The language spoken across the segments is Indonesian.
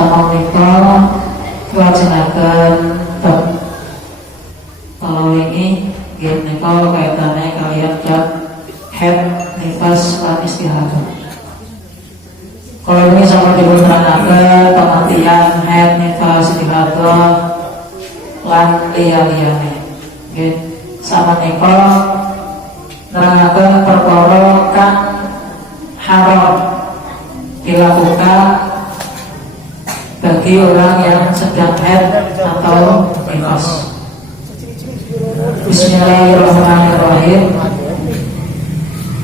sama menika lajengaken kalau ini menika kaitannya kalian bab haid, nifas, lan istihadah. Kalau ini sama dibunteranaken pengertian haid, nifas, istihadah lan liya-liyane. Nggih, sama menika nerangaken perkara kang haram dilakukan bagi orang yang sedang haid atau nifas. Bismillahirrahmanirrahim.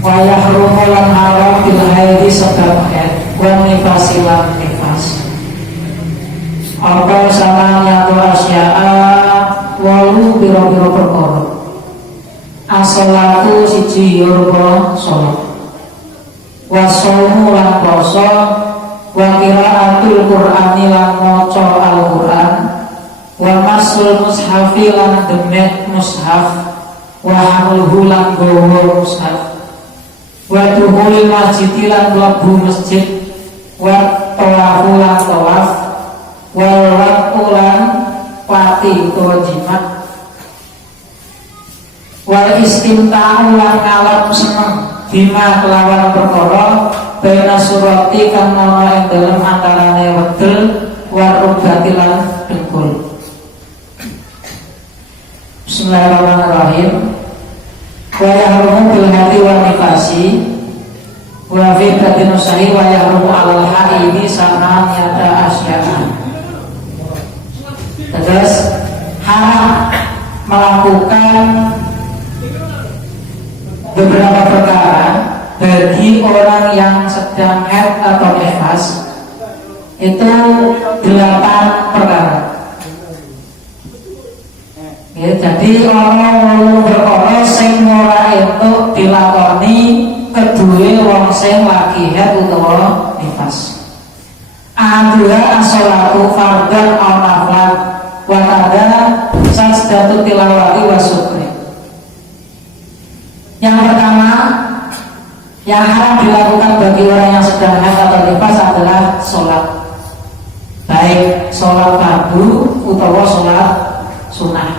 Wa yahrumu lan haram bil haidi sebab haid wa nifasi lan nifas. Apa sama nyatu asya'a walu biro-biro perkara. As-sholatu siji yurba sholat, wasaumu lan poso, wa qiraatul qur'ani lan maca al-Qur'an, wa masul mushafi lan demek mushaf, wa hamluhu lan gowo mushaf, wa duhulil masjid lan mlebu masjid, wa tawafu lan tawaf, wa waqulan pati utawa jimat, wal istimta'u lan ngalap seneng bima kelawan perkara baina surati kang ana ing dalem antarane wedel war rubati lan dengkul. Bismillahirrahmanirrahim. Wa yahrumu bil hati wa nifasi wa fi batin sahih wa yahrumu alal haidi sama nyata asya'a. Terus haram melakukan beberapa perkara bagi orang yang sedang haid atau nifas, itu 8 perkara. Ya, jadi orang perkara sing ora itu dilakoni kedua wong sing lagi haid utawa nifas. Adua as-sholatu fardhan aw naflan wa kada sajdatu tilawati wa syukri. Yang pertama yang haram dilakukan bagi orang yang sedang haid atau nifas adalah sholat, baik sholat fardu utawa sholat sunnah.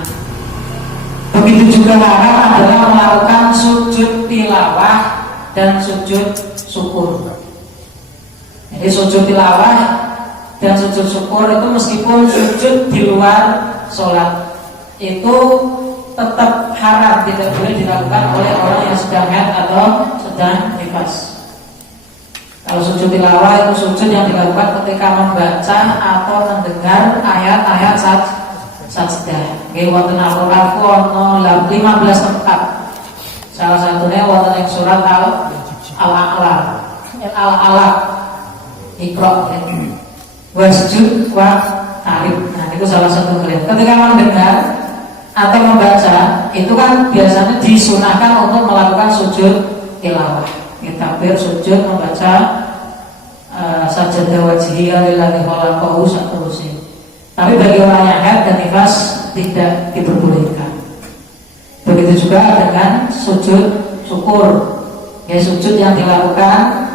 Begitu juga haram adalah melakukan sujud tilawah dan sujud syukur. Jadi sujud tilawah dan sujud syukur itu meskipun sujud di luar sholat itu tetap haram, tidak boleh dilakukan oleh orang yang sedang haid atau sedang nifas. Kalau sujud tilawah itu sujud yang dilakukan ketika membaca atau mendengar ayat-ayat sajdah. Nggih wonten Al-Qur'an ana 15 tempat. Salah satunya wonten ing surat Al-A'la. Al-Alaq. Iqra. Wasjud wa tarib. Nah, itu salah satu kalian. Ketika mendengar atau membaca itu kan biasanya disunahkan untuk melakukan sujud tilawah. Takbir sujud membaca sajadah wajhiya lillahi khalaqahu saterusnya. Tapi bagi orang yang haid dan nifas tidak diperbolehkan. Begitu juga dengan sujud syukur. Ya, sujud yang dilakukan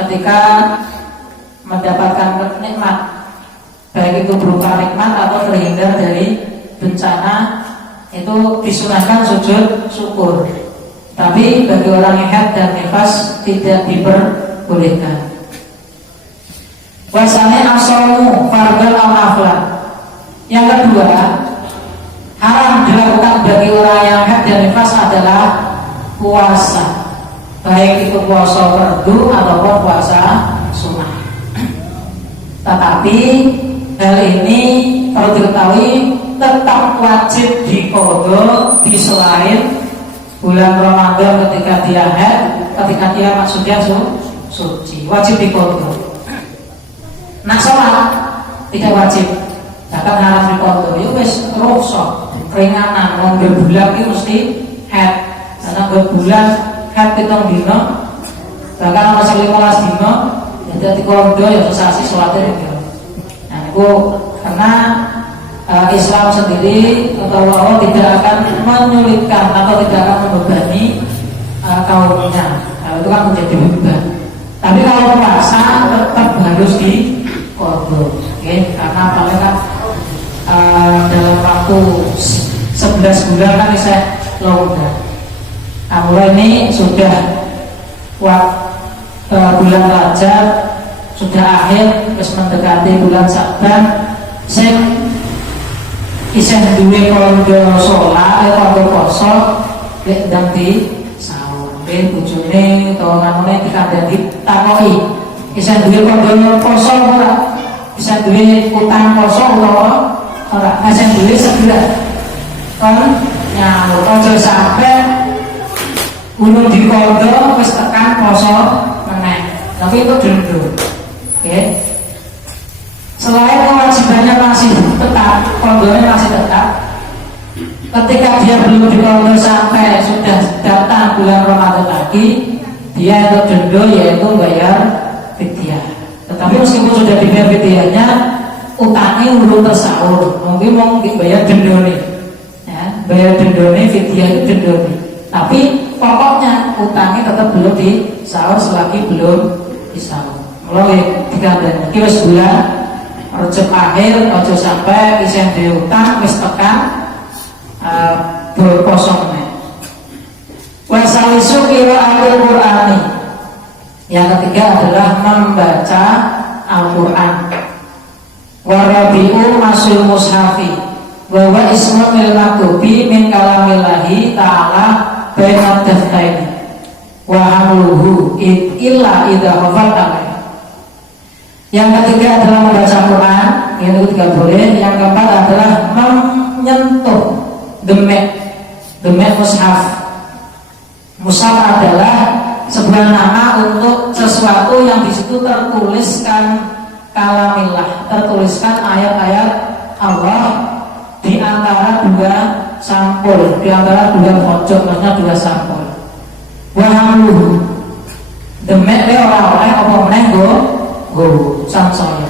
ketika mendapatkan nikmat, baik itu berupa nikmat atau terhindar dari bencana, itu disunahkan sujud syukur. Tapi bagi orang yang haid dan nifas tidak diperbolehkan. Wasane as-shaumu fardhan aw naflan. Yang kedua, haram dilakukan bagi orang yang haid dan nifas adalah puasa, baik itu puasa fardu ataupun puasa sunnah. Tetapi hal ini perlu diketahui tetap wajib diqadha di selain bulan Ramadan ketika dia haid, ketika dia maksudnya suci, wajib diqadha. Nah, sholat tidak wajib, bahkan harus diqadha. Itu wis rukhsah, keringanan. Wong bulan iki mesti haid, karena bulan haid 7 dina, bahkan masih 15 dina, jadi diqadha ya sesasi sholatnya. Nah, itu karena Islam sendiri atau Allah tidak akan menyulitkan atau tidak akan membebani kaumnya. Nah, itu kan menjadi beban. Tapi kalau puasa tetap harus diqadha. karena paling kan dalam waktu 11 bulan kan bisa longgar. Nah, mulai ini sudah bulan Rajab sudah akhir, terus mendekati bulan Sa'ban, sing isih duwe kondo sholat, kondo poso, lek ndang di sahur, bojone utawa manune dikandani takoki, isih duwe kondo poso ora, isih duwe utang poso utawa ora, isih duwe segera kon nyaur, aja sampe urung dikondo wis tekan poso meneh, tapi itu dulu. Oke. Selain kewajibannya masih tetap, kondonya masih tetap. Ketika dia belum dikondo sampai sudah datang bulan Ramadan lagi, dia itu denda yaitu bayar fidyah. Tetapi meskipun sudah dibayar fidyahnya, utangnya belum tersaur. Mungkin mau bayar denda nih, ya, bayar denda nih, fidyah itu denda nih. Tapi pokoknya utangnya tetap belum disaur selagi belum disaur. Mulai dikandani iki wis bulan Rajab akhir, aja sampai isih diutang wis tekan berposo meneh. Wa salisu qira'atul Qur'ani. Yang ketiga adalah membaca Al-Qur'an. Wa rabi'u masul mushafi wa wa ismu lil maktubi min kalamillahi ta'ala bainad daftaini wa hamluhu illa idza khafat. Yang ketiga adalah membaca Quran, yang ketiga boleh. Yang keempat adalah menyentuh demek mushaf. Mushaf adalah sebuah nama untuk sesuatu yang di situ tertuliskan kalamillah, tertuliskan ayat-ayat Allah di antara dua sampul, di antara dua pojok, maksudnya dua sampul. Wahamluhu demek le orang-orang apa meneh go samsonya.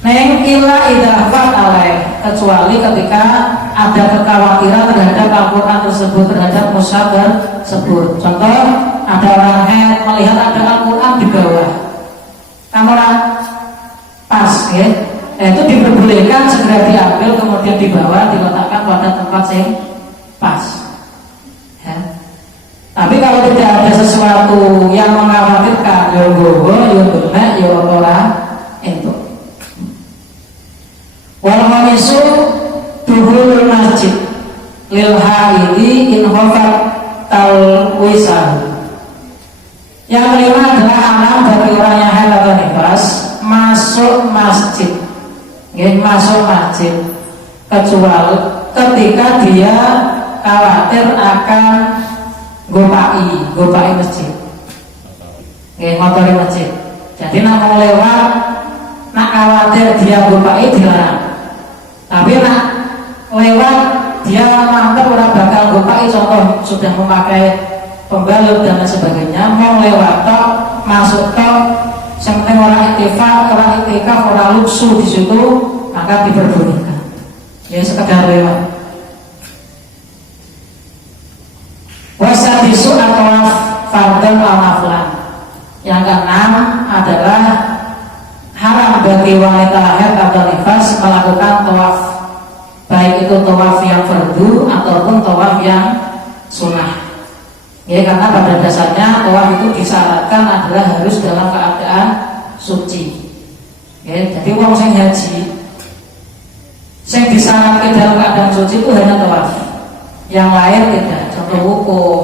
Neng illa idafat alaih, kecuali ketika ada kekhawatiran terhadap Al-Quran tersebut, terhadap mushaf tersebut. Contoh, ada orang head melihat ada Al-Quran di bawah, kamera pas, ya, itu diperbolehkan segera diambil kemudian dibawa diletakkan pada tempat yang pas. Ya. Tapi kalau tidak ada sesuatu yang mengkhawatirkan, yo gowo, yo benek, yo ora itu. Wal khamisu duhulul masjid lil haidi in khafat talwisah. Yang kelima adalah haram bagi orang yang haid atau nifas masuk masjid. Masuk masjid kecuali ketika dia khawatir akan gopai masjid, ngotori masjid. Jadi nak mau lewat, nak khawatir dia gopai dilarang. Tapi nak lewat dia mantap orang bakal gopai, contoh sudah memakai pembalut dan sebagainya, mau lewat tok, masuk tok, sampai orang iktikaf, orang luksu di situ, maka diperbolehkan. Ya sekedar lewat. Wasadisu atau fardhu al-naflan. Yang keenam adalah haram bagi wanita haid atau nifas melakukan tawaf, baik itu tawaf yang fardu ataupun tawaf yang sunnah. Ya, karena pada dasarnya tawaf itu disyaratkan adalah harus dalam keadaan suci. Ya, jadi orang yang haji, yang disyaratkan dalam keadaan suci itu hanya tawaf. Yang lain tidak, contoh wukuf,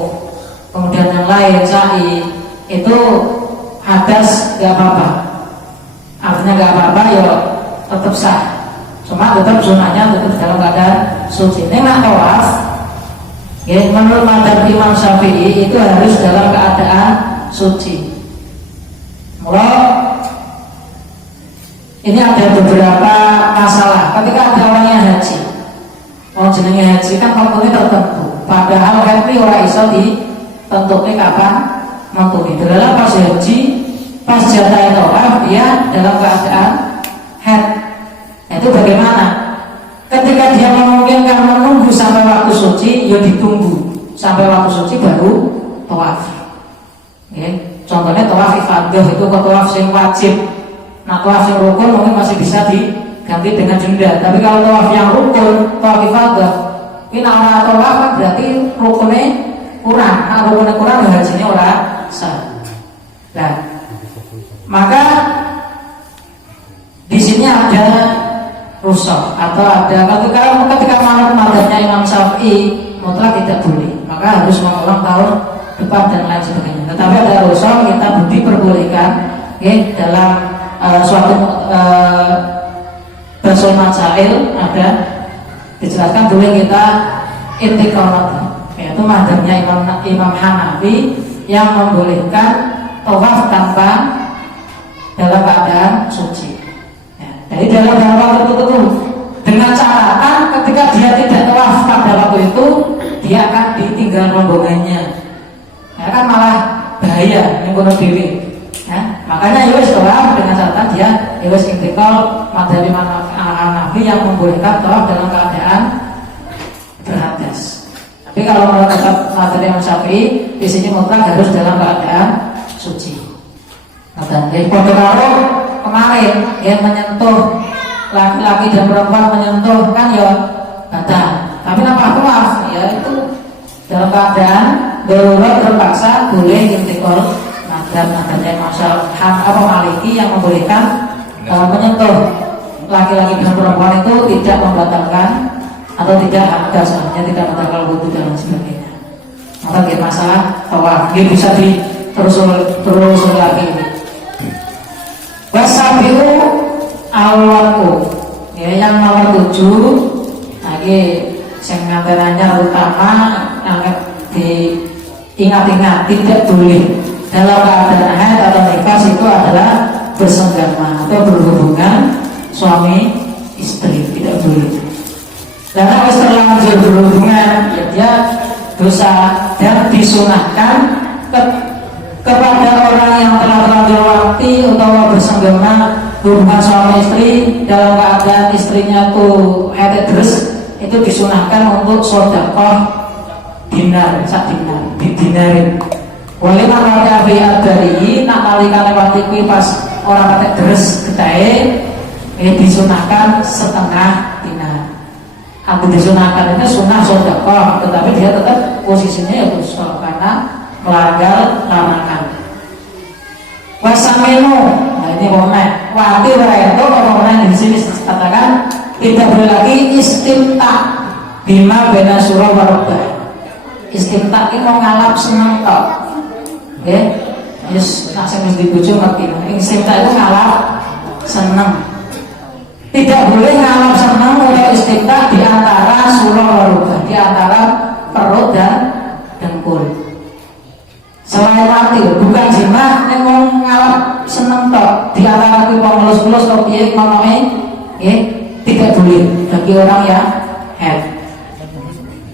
kemudian yang lain sa'i, itu hadas gak apa-apa. Artinya gak apa-apa, ya tetap sah. Cuma tetap sunahnya tetap dalam keadaan suci. Ini nak tawaf, ya, menurut madzhab Imam Syafi'i itu harus dalam keadaan suci. Mulai ini ada beberapa masalah. Ketika ada orang yang haji, jenenge haji kan waktunya tertentu. Padahal haji orang iso ditentukan kapan mentuni. Dalam pas haji, pas jatah tawaf dia dalam keadaan haid. Itu bagaimana? Ketika dia memungkinkan menunggu sampai waktu suci, ya ditunggu sampai waktu suci baru tawaf. Contohnya tawaf ifadah itu tawaf yang wajib. Nah tawaf yang rukun mungkin masih bisa diganti dengan junda. Tapi kalau tawaf yang rukun, tawaf ifadah, ini nama tawaf kan berarti rukunnya kurang. Nah rukunnya kurang, hajinya orang sah. Nah, maka di sini ada rusak atau ada ketika madhabnya Imam Syafi'i mutlak tidak boleh, maka harus mengulang tahun depan dan lain sebagainya. Tetapi ada rusak kita diperbolehkan dalam suatu basul masail ada dijelaskan boleh kita intiqalat, yaitu madhabnya Imam Hanafi yang membolehkan tawaf tanpa dalam keadaan suci. Jadi dalam waktu tertentu dengan catatan ketika dia tidak tawaf pada waktu itu dia akan ditinggal rombongannya. Ya kan malah bahaya yang bunuh diri. Ya, makanya Yus tawaf dengan catatan dia Yus intikal madhabi Hanafi yang membolehkan tawaf dalam keadaan berhadas. Tapi kalau menurut madhabi Imam Syafi'i di sini mutlak harus dalam keadaan suci. Jadi kemarin yang menyentuh laki-laki dan perempuan menyentuh kan ya batal. Tapi nampak tawaf ya itu dalam keadaan darurat terpaksa boleh intikal. Madhabnya Maliki yang membolehkan menyentuh laki-laki dan perempuan itu tidak membatalkan atau tidak hadas, artinya tidak membatalkan wudhu dan sebagainya. Maka dia masalah tawaf dia bisa terus lagi. Wasabiu awalku ya yang nomor 7 lagi sengatananya utama yang diingat-ingat tidak boleh dalam keadaan haid atau nifas itu adalah bersenggama atau berhubungan suami istri, tidak boleh. Karena harus terlanjur berhubungan ya dia dosa dan disunahkan kepada orang yang telah terlanjur waktu atau bersenggama hubungan suami istri dalam keadaan istrinya tuh haid terus, itu disunahkan untuk sedekah dinar, sak dinar, didinarin. Boleh mana biar dari nak nalikan lewat TV pas orang kata deres ketai, disunahkan setengah dinar. Aku disunahkan itu sunnah sedekah, tetapi dia tetap posisinya ya dosa karena melanggar larangan. Wasamenu, nah ini komen. Wati itu orang di sini katakan tidak boleh lagi istimta bima bena surah warubah. Istimta ini mau ngalap senang tok. Oke, yes, nak sing dibujuk ngerti. Istimta itu ngalap seneng. Tidak boleh ngalap seneng oleh istimta di antara surah warubah, di antara perut dan dengkul. Selain mati, bukan jima yang mau ngalap seneng tok di antara kita ngelus-ngelus atau piye ngomongnya, tidak boleh bagi orang yang head.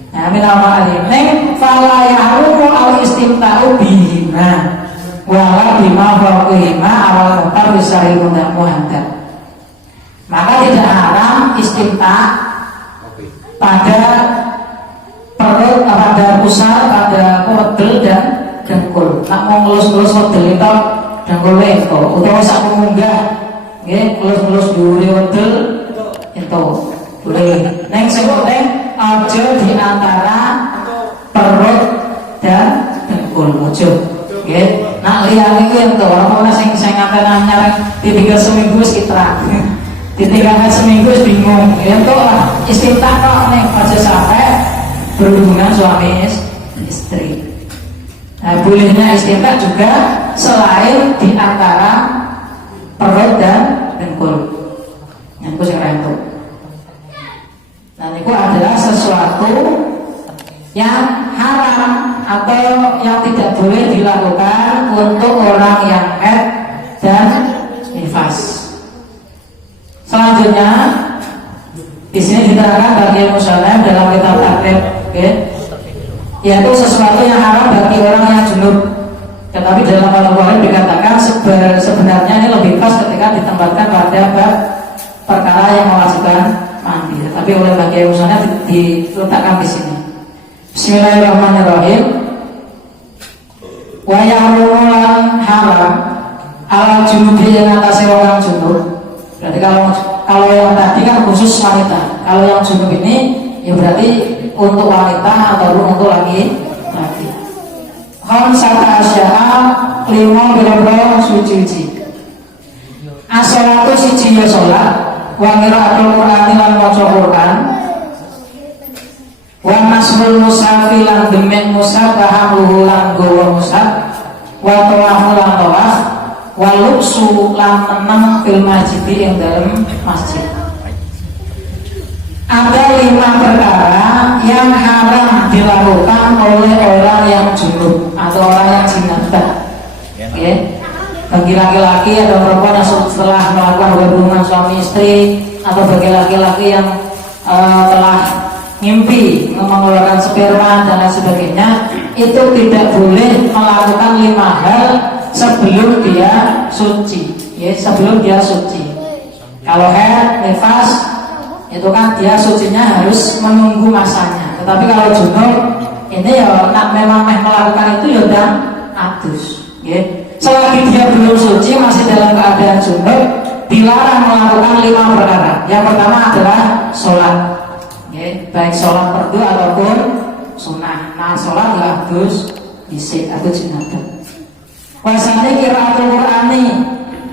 Nah, minallah neng fala ya'rumu al-istimta'u bihima wala bima fawqihima awal mutar wisari muhammad. Maka tidak haram istimta pada perut, pada pusar, pada kodel dan dengkul. Nak mau ngelus-ngelus kodel itu dengkul itu utawa sak munggah ngelus-ngelus duri kodel itu boleh. Neng sebutnya aja di antara perut dan dengkul aja. Nak lihat itu yang tahu apa sing ngaten anyar ditinggal seminggu sekitar. Ditinggalkan seminggu bingung. Ya tuh lah istimta kok nih aja sampai berhubungan suami istri. Nah, bolehnya istimta juga selain di antara perut dan dengkul. Yang itu sing rentuk. Nah, itu adalah sesuatu yang haram atau yang tidak boleh dilakukan untuk orang yang haid dan nifas. Selanjutnya di sini diterangkan bagi Muslim dalam kitab takrib, yaitu sesuatu yang haram bagi orang yang junub. Tetapi dalam Al-Quran dikatakan sebenarnya ini lebih pas ketika ditempatkan pada bab perkara yang mewajibkan mandi. Tapi oleh bagi Muslim diletakkan di sini. Bismillahirrahmanirrahim. Wa ya'lamu haram ala junubi yang atase orang junub kalau yang tadi kan khusus wanita, kalau yang junub ini ya berarti untuk wanita atau untuk laki. Khamsata asya'a 5 biro suci. As-sholatu siji ya sholat, wa qiraatul Qur'ani lan maca Qur'an, wa nasrul mushafi lan demek mushaf kahamluhu lan gowo mushaf, wa tawafu lan tawaf, wa lubsu lan meneng fil masjid ing dalam masjid. Ada 5 perkara yang haram dilakukan oleh orang yang junub atau orang yang jinabah. Okay. Bagi laki-laki atau perempuan yang setelah melakukan hubungan suami istri, atau bagi laki-laki yang telah mimpi mengeluarkan sperma dan lain sebagainya, itu tidak boleh melakukan 5 hal sebelum dia suci. Ya, sebelum dia suci. Kalau haid, nifas, itu kan dia sucinya harus menunggu masanya. Tetapi kalau junub ini ya memang melakukan itu ya dan adus. Ya. Selagi dia belum suci, masih dalam keadaan junub, dilarang melakukan 5 perkara. Yang pertama adalah sholat. Ya, baik sholat fardu ataupun sunnah. Nah, sholat ya adus bisik atau jinabah. Wasani qiraatul Qur'ani.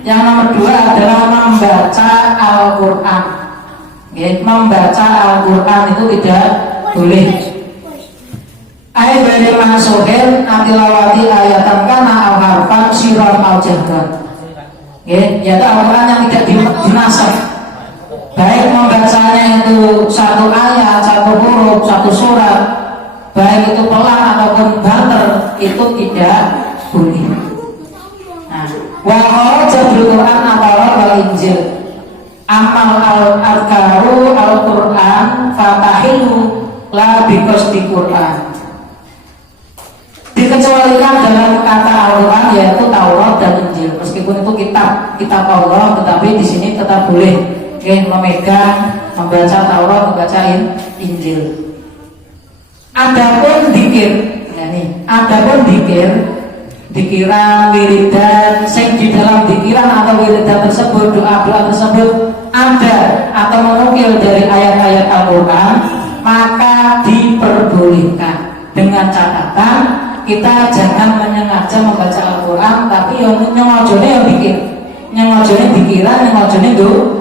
Yang nomor 2 adalah membaca Al-Qur'an. Ya, membaca Al-Qur'an itu tidak boleh. Ayat dari masukin atilawati ayatan kana al-harfan sirah al-jahdan. Ya, yaitu Al-Qur'an yang tidak dinasakh. Baik membacanya itu satu ayat, satu huruf, satu surat, baik itu pelan ataupun banter, itu tidak boleh. Nah, wa kharajul Qur'an atau al-Injil. Amal al-adkaru al-Qur'an fatahilu la biqasdi Qur'an. Dikecualikan dalam kata Al-Qur'an yaitu Taurat dan Injil. Meskipun itu kitab Allah, tetapi di sini tetap boleh memegang, membaca Taurat, membaca Injil. Adapun dzikir, adapun dikiran, wiridan, sing di dalam dikiran atau wiridan tersebut, doa-doa tersebut ada atau menukil dari ayat-ayat Al-Qur'an, maka diperbolehkan dengan catatan kita jangan menyengaja membaca Al-Qur'an, tapi yang nyongojone yang dikiran, nyongojone do.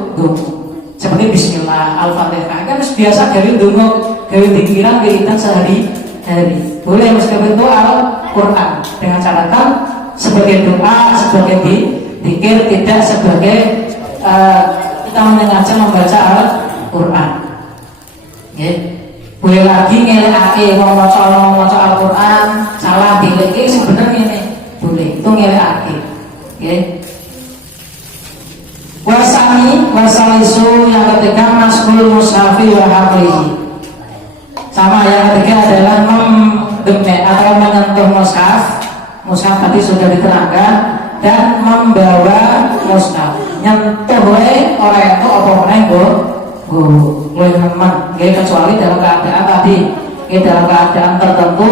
Seperti Bismillah, Al-Fatihah kan biasa dari dungo, dari dikiran, wiridan sehari-hari. Boleh meskipun itu Al-Qur'an dengan catatan sebagai doa, sebagai dzikir, tidak sebagai kita menyengaja membaca Al-Qur'an. Boleh lagi ngelekake mau maca Al-Qur'an salah dileki sebenarnya ini boleh, itu ngelekake. Wasalisu yang ketiga masbul mushafi wa haflihi. Sama yang ketiga adalah mendemek atau menyentuh mushaf. Mushaf tadi sudah diterangkan, dan membawa mushaf. Nyentuh orang itu apa meneh boleh teman, kecuali dalam keadaan tadi, dalam keadaan tertentu,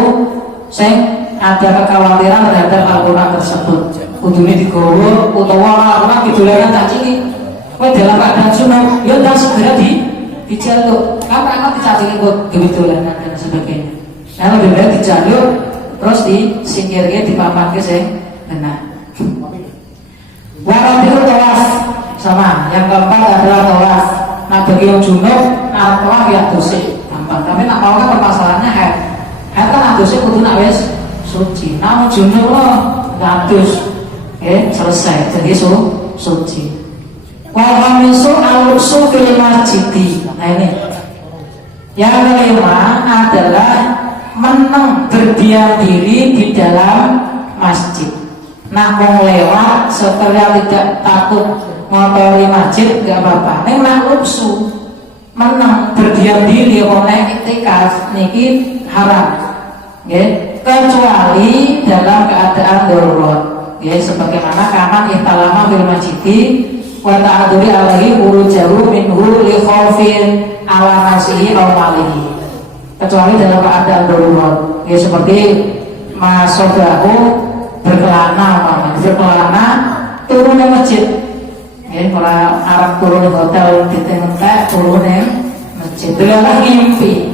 saya ada kekhawatiran terhadap Al-Qur'an tersebut. Kudune digowo utawa Al-Qur'an didolakan tak cili. Dalam keadaan sunat, ya dan segera dijaluk. Karena dicacili kok dolanan dan sebagainya. Nah, lebih baik dijaluk, terus disingkirke, dipamanke sing benar. Warabiul tawaf, sama. Yang keempat adalah tawaf. Nah, bagi yang junub, tawaf ya dosa gampang. Tapi nak tawaf kan permasalahannya haid. Haid kan dosa kudu nak wis suci. Namun junub loh, adus. Selesai. Jadi suci. Wahamisu al-lusu fil masjidi. Nah ini yang kelima adalah meneng berdiam diri di dalam masjid. Nak mau lewat setelah tidak takut ngotori masjid gak apa-apa. Neng nak lusu meneng berdiam diri oleh iktikaf niki haram. Kecuali dalam keadaan darurat. Sebagaimana kaman ihtalama fil masjidi wa ta'aduri alaihi urujahu minhu li khaufin ala nasihi aw malihi. Kecuali dalam keadaan darurat, seperti masobahu berkelana turun ke masjid, Ya, kalau Arab turun di hotel di tengah turun yang masjid. Beliau ngimpi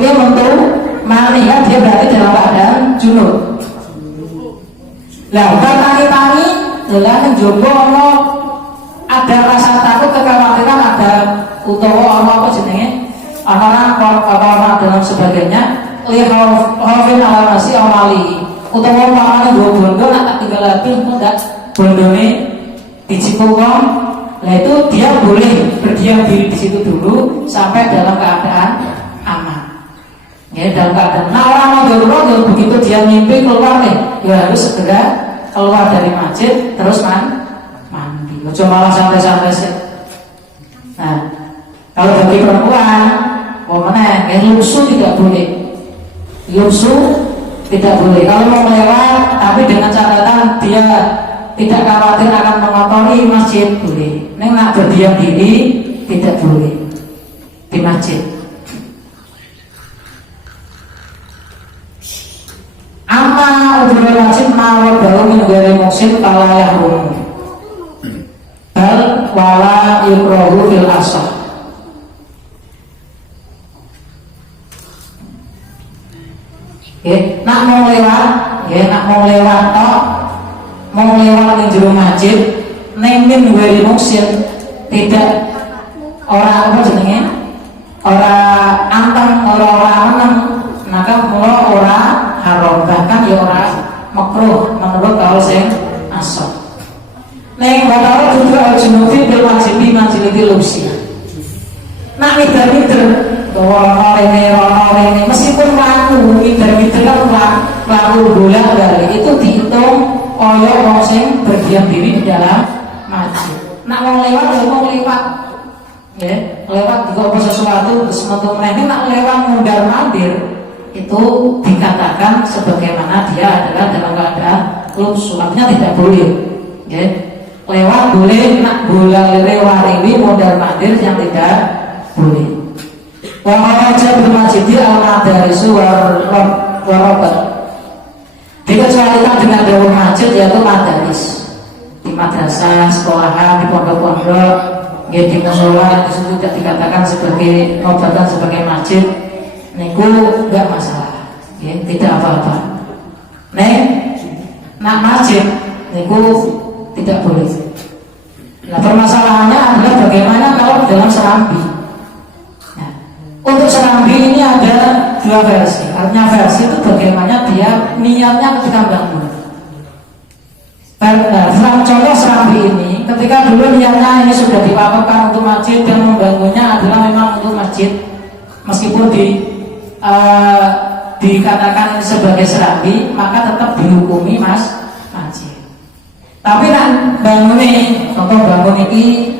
untuk mani kan dia berarti dalam keadaan junub. Lah tangi-tangi dalam jogo ada rasa takut kekhawatiran ada utawa apa jenenge ana apa dalam sebagainya lihofin ala nasi awali utawa pamane dua bondo nak tak tinggal lagi enggak bondone dicipuk wong. Nah itu dia boleh berdiam diri di situ dulu sampai dalam keadaan aman. Ya, dalam keadaan orang mau begitu dia mimpi keluar nih, ya harus segera keluar dari masjid terus mandi. Ojo malah santai-santai sih. Nah, kalau bagi perempuan, ya lusuh tidak boleh. Lusuh tidak boleh. Kalau mau lewat, tapi dengan catatan dia tidak khawatir akan mengotori masjid boleh. Neng nak berdiam diri tidak boleh di masjid. Amma udhul wajib mawar baru minugari muksin kalayah rum bal wala yukrohu fil asah. Nak mau lewat tok mau lewat di jero masjid neng minugari muksin tidak orang apa jenenge orang anteng orang meneng maka mula orang haram bahkan ya orang makruh menurut kaul sing asal. Neng bakal juga junubi bil wajibi manjiliti lupsi. Nak mider bahwa rene meskipun mider kan laku bolak balik itu dihitung oleh orang sing berdiam diri di dalam masjid. Nak mau lewat ya mau lewat, ya lewat juga sesuatu sesuatu mereka nak lewat mundar mandir itu dikatakan sebagaimana dia adalah dalam keadaan lusuh, artinya tidak boleh. Ya. Lewat boleh, nak bola lewat modal mandir yang tidak boleh. Wa wajib bermasjid al-madarisu warobat. Dikecualikan dengan dawuh masjid yaitu madaris di madrasah, sekolahan, di pondok-pondok, ya di musola itu tidak dikatakan sebagai obatan sebagai masjid. Niku enggak masalah, ya, tidak apa-apa. Nak masjid niku tidak boleh. Nah permasalahannya adalah bagaimana kalau dalam serambi. Nah, untuk serambi ini ada dua versi. Artinya versi itu bagaimana dia niatnya ketika bangun. Nah, contoh serambi ini, ketika dulu niatnya ini sudah dipaparkan untuk masjid dan membangunnya adalah memang untuk masjid, meskipun dikatakan sebagai serambi, maka tetap dihukumi masjid. Tapi kan bangun ini, contoh bangun ini,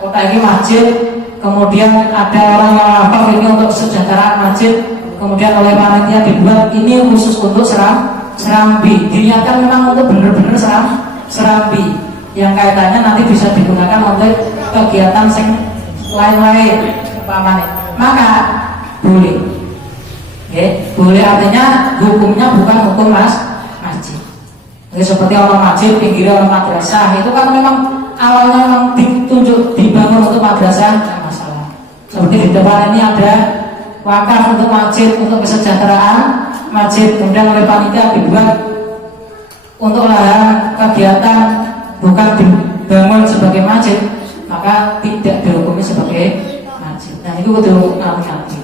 kota ini masjid, kemudian ada orang yang wafat ini untuk kesejahteraan masjid, kemudian oleh panitia dibuat ini khusus untuk serambi, diniatkan memang untuk benar-benar serambi, yang kaitannya nanti bisa digunakan untuk kegiatan lain-lain, maka boleh. Ya, boleh artinya hukumnya bukan hukum masjid. Jadi seperti orang masjid, pinggir orang madrasah itu kan memang awalnya memang ditunjuk dibangun untuk madrasah, tidak masalah. Seperti di depan ini ada wakaf untuk masjid, untuk kesejahteraan masjid, kemudian oleh panitia dibuat untuk lahan kegiatan bukan dibangun sebagai masjid, maka tidak dihukumi sebagai masjid. Nah itu betul hati-hati.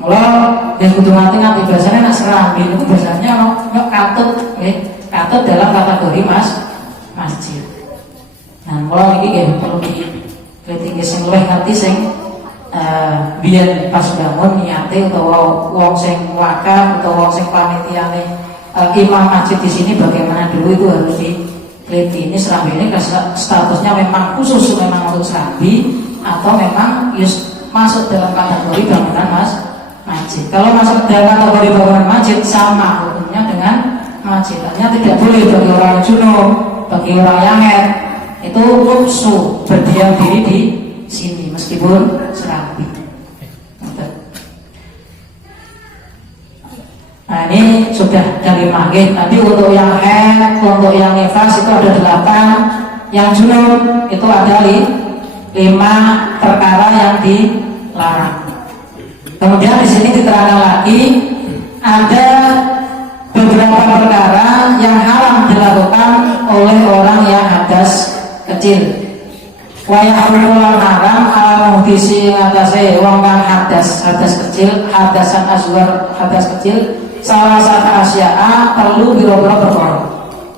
Mulai yang kudu hati-hati biasanya nak serambi itu biasanya katut dalam kategori masjid. Nah mulai ini perlu dikritik sing luwih ngerti sing biar pas bangun niate utawa wong sing wakaf utawa wong sing panitiane imam masjid di sini bagaimana dulu itu harus diteliti. Ini serambi ini statusnya memang khusus memang untuk serambi atau memang masuk dalam kategori bangunan masjid. Kalau masuk dalam kategori bangunan masjid sama hukumnya dengan masjid. Artinya tidak boleh bagi orang junub, bagi orang yanger itu luksu berdiam diri di sini meskipun serambi. Nah ini sudah dari maghrib. Nanti untuk yang untuk yang nifas itu ada 8, Yang junub itu ada 5 perkara yang dilarang. Kemudian di sini diterangkan lagi ada beberapa perkara yang haram dilakukan oleh orang yang hadas kecil. Wa yahrumu haram al-muhdisi ngatasi wong kang hadas kecil, hadasan asghar hadas kecil, salah satu asya'a perlu biro-biro perkara.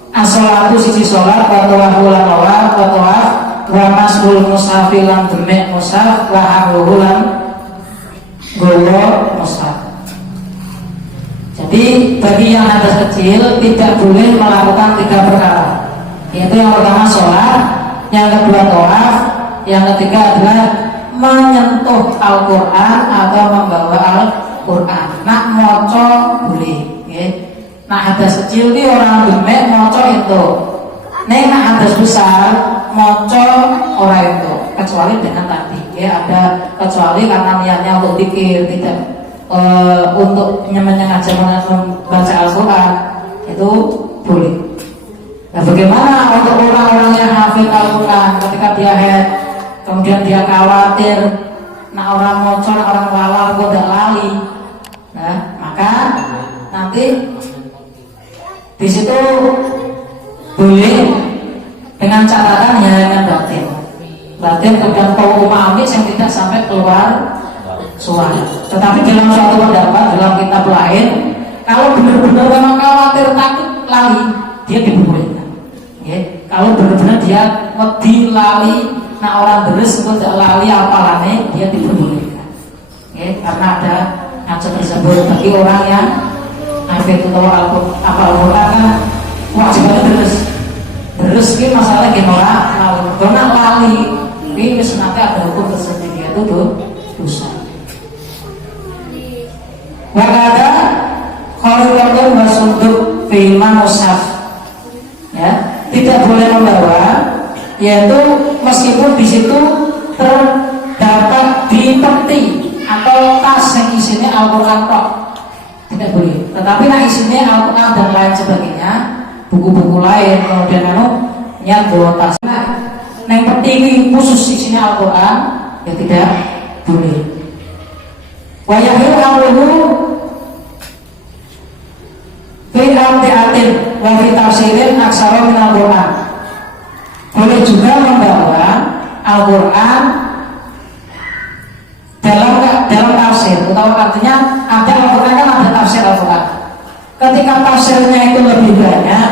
As-sholatu siji sholat wa tawafu lan wa tawaf wa mas'ul mushafi lan demek mushaf wa hamluhu lan gowo mushaf. Jadi bagi yang hadas kecil tidak boleh melakukan 3 perkara, yaitu yang pertama sholat, yang kedua tawaf, yang ketiga adalah menyentuh Al-Quran atau membawa Al-Quran. Nak moco boleh, nak hadas kecil ini orang demek moco itu. Nak hadas besar moco orang itu, kecuali dengan tadi, ada kecuali karena niatnya untuk pikir, tidak untuk menyengaja membaca Al-Quran, itu boleh. Nah, bagaimana untuk orang-orang yang hafid Al-Quran ketika dia head, kemudian dia khawatir nak orang mocor, orang lalal kok tidak lali, nah, maka nanti di situ boleh dengan catatan ya dengan batin kemudian kau umami yang tidak sampai keluar suara. Tetapi dalam suatu pendapat dalam kitab lain, kalau benar-benar memang khawatir takut lali, dia dibolehkan. Kalau benar-benar dia wedi lali, nah orang deres itu tidak lali apalane, dia dibolehkan. Karena ada acara tersebut bagi orang yang hafid atau Al-Quran kan wajibnya deres ini masalah gimana lali, karena lali ini nanti ada hukum tersendiri, yaitu dosa. Wakada khariqatun wa sunduk fi mushaf, ya, tidak boleh membawa, yaitu meskipun di situ terdapat di peti atau tas yang isinya Al-Quran tok, tidak boleh. Tetapi nah isinya Al-Quran dan lain sebagainya, buku-buku lain, kemudian niat bawa tas, nah yang peti khusus isinya Al-Quran, ya tidak boleh. Wa yahiru amruhu fi amtiatin wa fi tafsirin aksara min Al-Quran. Boleh juga membawa Al-Quran dalam tafsir, atau artinya ada Al-Quran kan ada tafsir Al-Quran. Ketika tafsirnya itu lebih banyak,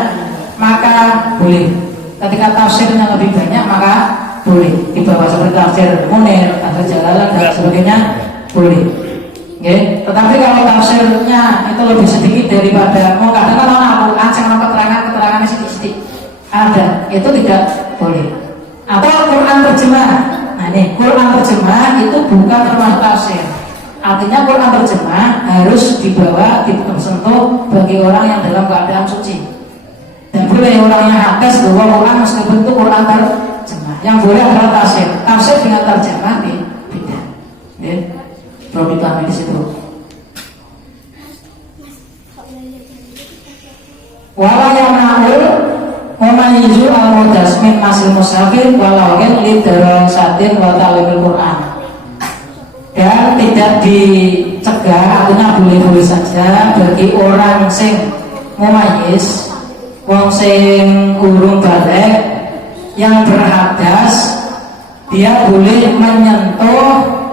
maka boleh. Ketika tafsirnya lebih banyak, maka boleh dibawa seperti tafsir Munir, tafsir Jalalan dan sebagainya, boleh. Tetapi kalau tafsirnya itu lebih sedikit daripada, mau kadang kan Al-Quran yang keterangannya sedikit ada, itu tidak boleh. Atau Quran terjemah, nah ini Quran terjemah itu bukan termasuk tafsir. Artinya Quran terjemah harus dibawa, disentuh bagi orang yang dalam keadaan suci. Dan boleh orang yang hadas bawa Quran meskipun itu Quran terjemah. Yang boleh adalah tafsir. Tafsir dengan terjemah beda. Perlu dipahami di situ. Wala yamna'ul mumayyizu al-mudas min masil musafir walau kan lidarasatin wa ta'limil Quran. Dan tidak dicegah, artinya boleh-boleh saja bagi orang sing mumayyiz, wong sing urung balik yang berhadas, dia boleh menyentuh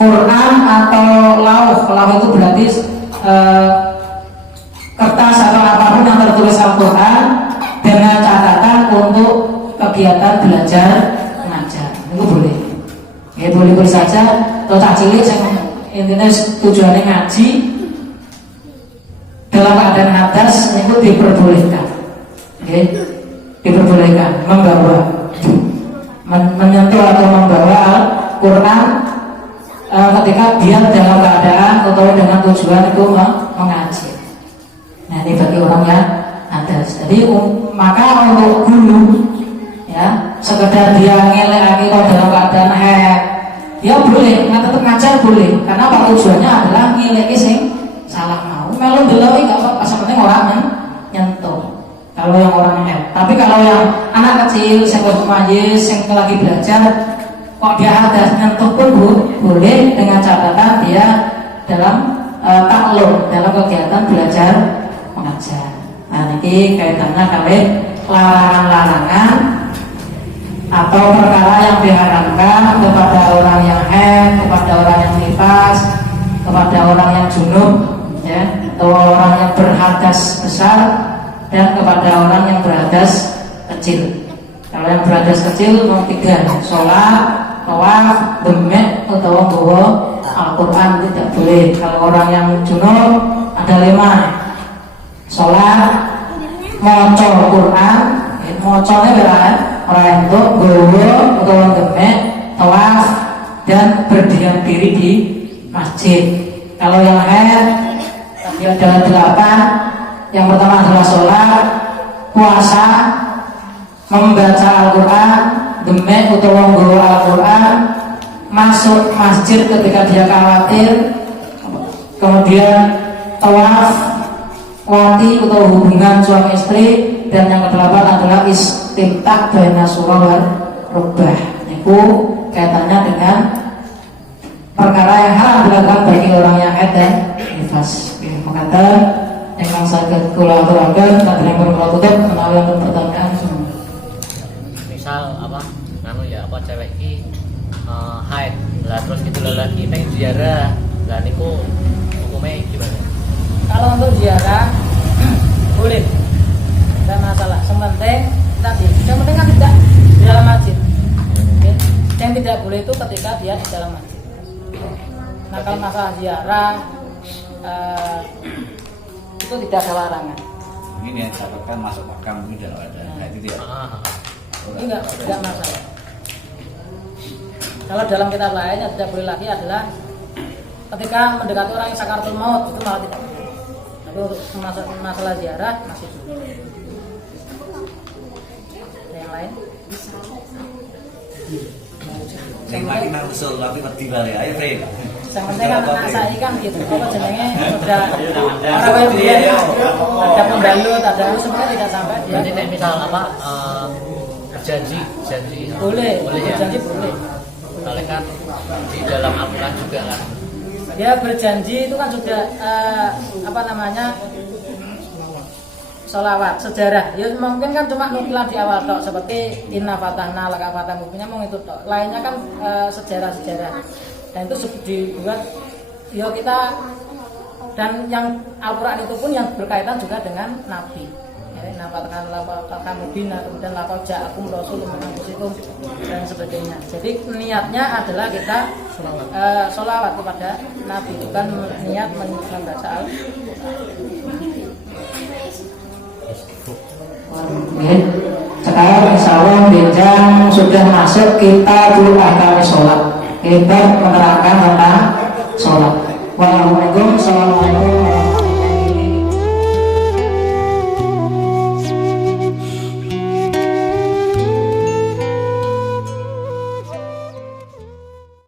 Quran atau lauh itu berarti kertas atau apapun yang tertulis Al-Quran dengan catatan untuk kegiatan belajar mengajar, itu boleh. Ya boleh saja. Atau tak cilik yang intinya tujuannya ngaji dalam keadaan hadas itu diperbolehkan. Diperbolehkan membawa, menyentuh atau membawa Al-Quran ketika dia dalam keadaan atau dengan tujuan itu mengaji. Nah ini bagi orang yang ada. Jadi maka untuk guru, ya sekedar dia ngelak kalau dalam keadaan dia boleh, tetap ngajar boleh. Karena apa tujuannya adalah ngelak sing salah mau. Melu deloi nggak apa-apa, sebenarnya orang yang nyentuh. Kalau yang orang tapi kalau yang anak kecil yang mayis yang lagi belajar kok dia ada nyentuh pun boleh dengan catatan dia dalam taklum dalam kegiatan belajar mengajar. Nah ini kaitannya kalian larangan-larangan atau perkara yang diharamkan kepada orang yang haid, kepada orang yang nifas, kepada orang yang junub, ya, atau orang yang berhadas besar dan kepada orang yang berhadas kecil. Kalau yang berhadas kecil mau 3, sholat, tawaf, demek atau bawa Al-Quran tidak boleh. Kalau orang yang junub ada 5, sholat, maca Quran, macanya berapa? Orang itu bawa atau demek, tawaf dan berdiam diri di masjid. Kalau yang haid tadi ada 8. Yang pertama adalah sholat, puasa, membaca Al-Quran, demek atau membawa Al-Quran, masuk masjid ketika dia khawatir, kemudian tawaf, wati atau hubungan suami istri, dan yang ke-8 adalah istimtak baina surah wal rubah. Itu kaitannya dengan perkara yang haram dilakukan bagi orang yang haid dan nifas. Maka yang sakit kula aturaken kadang perlu tutup menawi wonten pertanyaan. Misal apa ya cewek iki haid lah terus gitu lagi neng ziarah lah niku hukumnya gimana? Kalau untuk ziarah boleh, tidak masalah. Sementing tadi, yang penting kan tidak di dalam masjid. Oke. Yang tidak boleh itu ketika dia di dalam masjid. Nah kalau masalah ziarah itu tidak ada larangan. Ini yang dapatkan masuk makam itu tidak ada. Nah, itu dia. Ini tidak masalah. Kalau dalam kitab lain yang tidak boleh lagi adalah ketika mendekati orang yang sakaratul maut, itu malah tidak boleh. Tapi untuk masalah ziarah masih boleh. Ada yang lain? Sing mati mah usul tapi mati balik. Ayo, Fred. Yang penting kan anak saya kan gitu. Apa jenenge udah orang dia ada pembalut, ada semuanya tidak sampai dia. Jadi misal apa janji boleh ya? janji boleh. Soalnya kan di dalam Al-Quran juga kan Dia berjanji itu kan sudah apa namanya sholawat sejarah. Ya mungkin kan cuma nukilan di awal tok seperti inna fatahna laka fatah mungkinnya mau itu tok. Lainnya kan sejarah-sejarah. Dan itu dibuat ya kita dan yang Al-Quran itu pun yang berkaitan juga dengan Nabi. Nampakkan lapakan mubina kemudian lakoja akum rasul menangusikum dan sebagainya. Jadi niatnya adalah kita sholawat kepada Nabi, bukan niat membaca Al-Quran. Sekarang insya Allah bincang sudah masuk kita dulu ahkam sholat. Kita menerangkan tentang sholat. Wassalamualaikum warahmatullahi wabarakatuh.